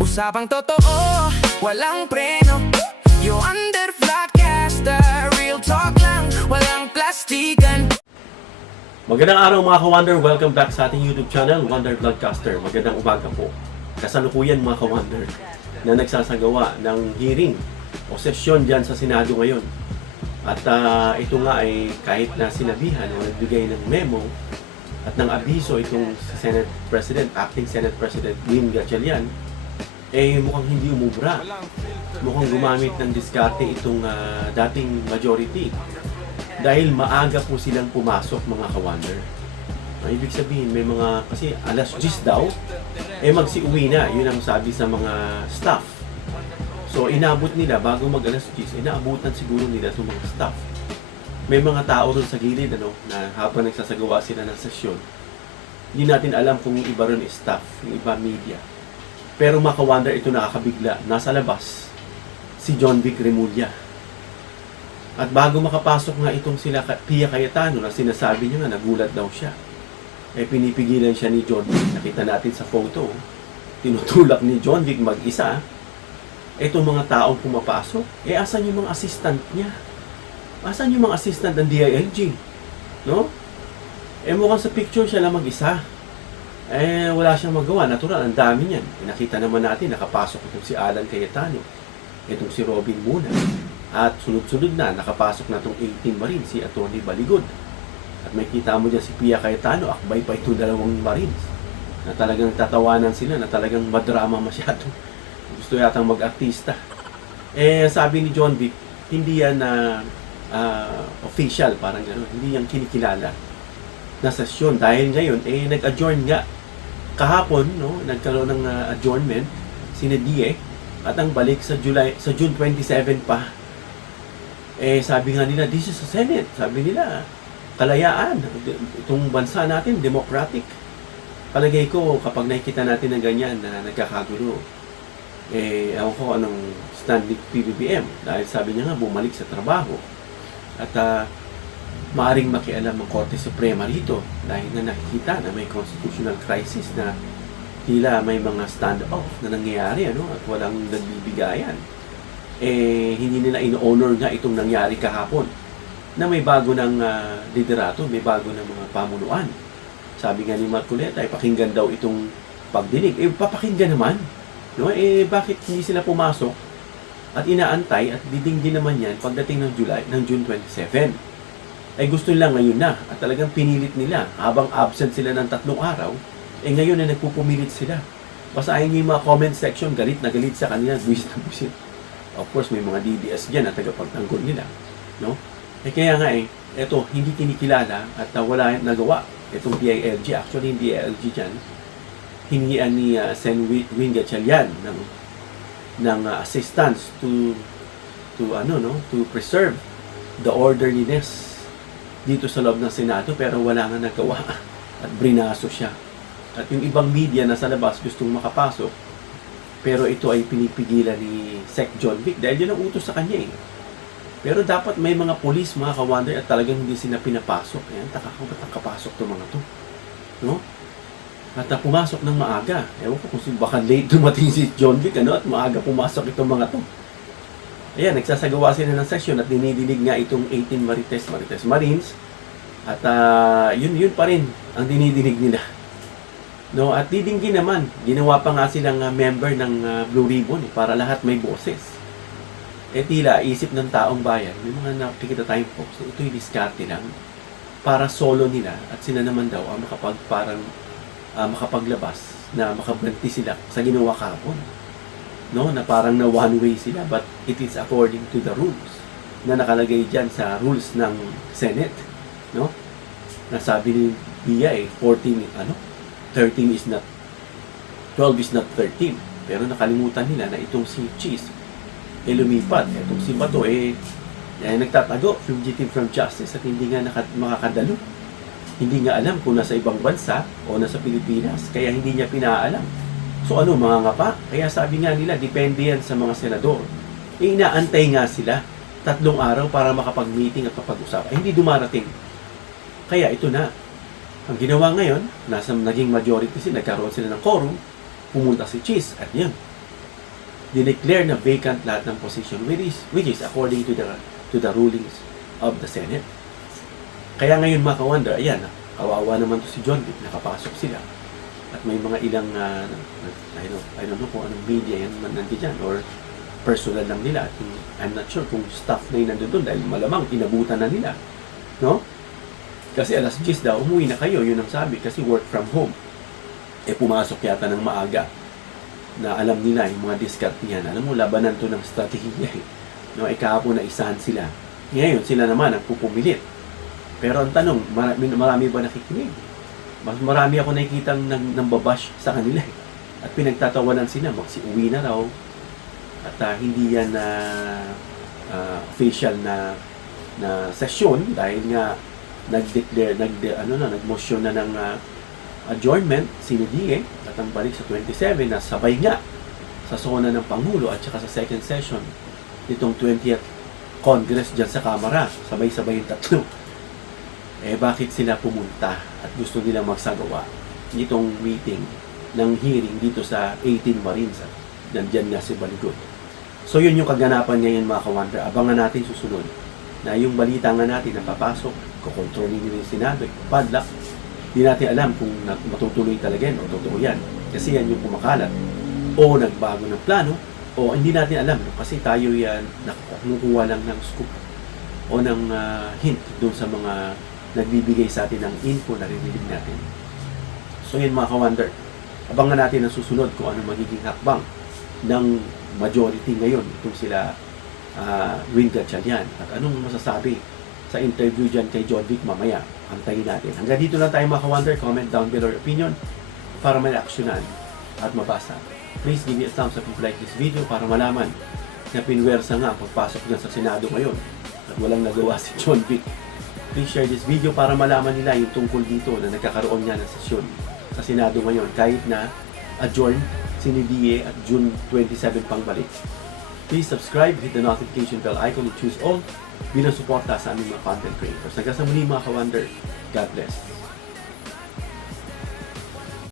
Usapang totoo, walang preno. You under vlogcaster, real talk lang, walang plastikan. Magandang araw mga ka-Wonder, welcome back sa ating YouTube channel, Wonder Vlogcaster. Magandang umaga po. Kasalukuyan mga ka-Wonder na nagsasagawa ng hearing o sesyon dyan sa Senado ngayon. At ito nga ay kahit na sinabihan o nagbigay ng memo at ng abiso itong Senate President, Acting Senate President Win Gatchalian, mukhang hindi umubra. Mukhang gumamit ng diskarte itong dating majority. Dahil maaga po silang pumasok mga ka-Wonder. Ibig sabihin, may mga, kasi alas 10 daw, magsiuwi na. Yun ang sabi sa mga staff. So, inabot nila, bago mag alas 10, inaabutan siguro nila itong mga staff. May mga tao rin sa gilid, na habang nagsasagawa sila ng sesyon, hindi natin alam kung yung iba rin is staff, yung iba media. Pero mga ka-Wonder, ito nakakabigla. Nasa labas, si John Vic Remulla. At bago makapasok nga itong sila Pia Cayetano na sinasabi niya nga, nagulat daw siya. Pinipigilan siya ni John Vic. Nakita natin sa photo. Tinutulak ni John Vic mag-isa. Itong mga taong pumapasok, asan yung mga assistant niya? Asan yung mga assistant ng DILG? No? Mukhang sa picture siya lang mag-isa. Wala siyang magawa. Natural, ang dami niyan. Nakita naman natin, nakapasok itong si Alan Cayetano. Itong si Robin Muna. At sunod-sunod na, nakapasok na itong 18 Marines, si Atty. Baligod. At may kita mo dyan si Pia Cayetano, akbay pa itong dalawang Marines. Na talagang tatawanan sila, na talagang madrama masyado. Gusto yatang mag-artista. Sabi ni John Vic, hindi yan official, parang gano'n. Hindi yan kinikilala na sesyon. Dahil ngayon, nag-adjourn nga. Kahapon, nagkaroon ng adjournment, sinadie, at ang balik sa June 27 pa. Sabi nga nila, this is a Senate. Sabi nila, kalayaan. Itong bansa natin, democratic. Palagay ko, kapag nakikita natin ng ganyan na nagkakagulo, ewan ko anong stand ni PBBM. Dahil sabi niya nga, bumalik sa trabaho. At maaring makialam ang Korte Suprema rito. Dahil na nakikita na may constitutional crisis na tila may mga stand-off na nangyayari, at walang nagbibigayan. Hindi nila in-honor nga itong nangyari kahapon na may bago ng liderato, may bago ng mga pamunuan. Sabi nga ni Marcoleta, pakinggan daw itong pagdinig. Papakinggan naman. No? Bakit hindi sila pumasok at inaantay at didinggin naman yan pagdating ng June 27? Gusto nila ngayon na at talagang pinilit nila habang absent sila ng 3 araw. Ngayon na nagpupumilit sila. Basahin niyo yung mga comment section, galit na galit sa kanila, buwisit na buwisit. Of course, may mga DDS dyan at tagapagtanggol nila. No? Kaya nga eto, hindi kinikilala at wala nagawa. Itong DILG, actually hindi DILG dyan, hinian ni Sen. Win Gatchalian ng assistance to preserve the orderliness dito sa loob ng Senado, pero wala nga nagawa at brinaso siya. At yung ibang media na sa labas gustong makapasok, pero ito ay pinipigilan ni Sec. John Vic dahil yun ang utos sa kanya. Pero dapat may mga police, mga ka-Wonder, at talagang hindi sila pinapasok. Ba't nakapasok itong mga to? No? At pumasok ng maaga. Ewan ko kung baka late dumating si John Vic, at maaga pumasok itong mga to. Ayan, nagsasagawa sila ng session at dinidinig nga itong 18 Marites Marines. At yun pa rin ang dinidinig nila. No, at didinggin naman, ginawa pa nga silang member ng Blue Ribbon para lahat may boses. Tila, isip ng taong bayan, may mga nakikita tayong folks, ito'y diskarte lang para solo nila at sila naman daw ang makapaglabas na makabanti sila sa ginawa kahapon. No, na parang na one way sila, but it is according to the rules na nakalagay dyan sa rules ng Senate. No? Nasabi ni Bia 13 is not 12 is not 13. Pero nakalimutan nila na itong si Cheese lumipat. Itong si Bato nagtatago, fugitive from justice, at hindi nga makakadalo. Hindi nga alam kung nasa ibang bansa o nasa Pilipinas, kaya hindi niya pinaalam. So mga ngapa? Kaya sabi nga nila, depende yan sa mga senador. Inaantay nga sila 3 araw para makapag-meeting at kapag-usap. Hindi dumarating. Kaya ito na. Ang ginawa ngayon, naging majority sila, nagkaroon sila ng quorum, pumunta si Cheese at yun. Dineclare na vacant lahat ng position which is according to the rulings of the Senate. Kaya ngayon mga ka-wonder, ayan, kawawa naman to si John Vic, nakapasok sila. At may mga ilang, I don't know kung anong media yan nandiyan or personal lang nila. I'm not sure kung staff na yun nandun dahil malamang inabutan na nila. No? Kasi alas 10 daw, umuwi na kayo, yun ang sabi, kasi work from home. Pumasok yata ng maaga na alam nila yung mga discard niyan. Alam mo, labanan to ng strategiya. No, kahapon na isahan sila. Ngayon, sila naman ang pupumilit. Pero ang tanong, marami ba nakikinig? Mas marami ako nakikitang nang babash sa kanila. At pinagtatawanan sila, magsiuwi na raw. At hindi yan official na session dahil nga nag-motion na ng adjournment si DA at ang balik sa 27 na sabay nga sa sona ng Pangulo at saka sa second session nitong 20th Congress dyan sa Kamara. Sabay-sabay yung tatlo. Bakit sila pumunta at gusto nilang magsagawa nitong meeting ng hearing dito sa 18 Marines at nandyan nga si Baligot. So yun yung kaganapan ngayon mga ka-wonder. Abangan natin susunod na yung balita nga natin na papasok, kukontrolin nyo yung Senado, padlock. Hindi natin alam kung matutuloy talaga yan o totoo yan. Kasi yan yung kumakalat. O nagbago ng plano, o hindi natin alam. Kasi tayo yan nakukuha lang ng scoop o ng hint doon sa mga nagbibigay sa atin ng info na rinilig natin. So yan mga ka-wonder. Abangan natin ang susunod kung ano magiging hakbang ng majority ngayon. Itong sila Win Gatchalian. At anong masasabi sa interview dyan kay John Vic mamaya. Antayin natin. Hanggang dito lang tayo mga ka-wonder. Comment down below your opinion para may aksyonan at mabasa. Please give me a thumbs up if you like this video para malaman na pinwersa nga pagpasok dyan sa Senado ngayon at walang nagawa si John Vic. Please share this video para malaman nila yung tungkol dito na nagkakaroon nga ng sesyon sa Senado ngayon kahit na adjourn si DA at June 27 pang balik. Please subscribe, hit the notification bell icon and choose all bilang suporta sa aming mga content creators. Hanggang sa muli mga ka-wonder. God bless.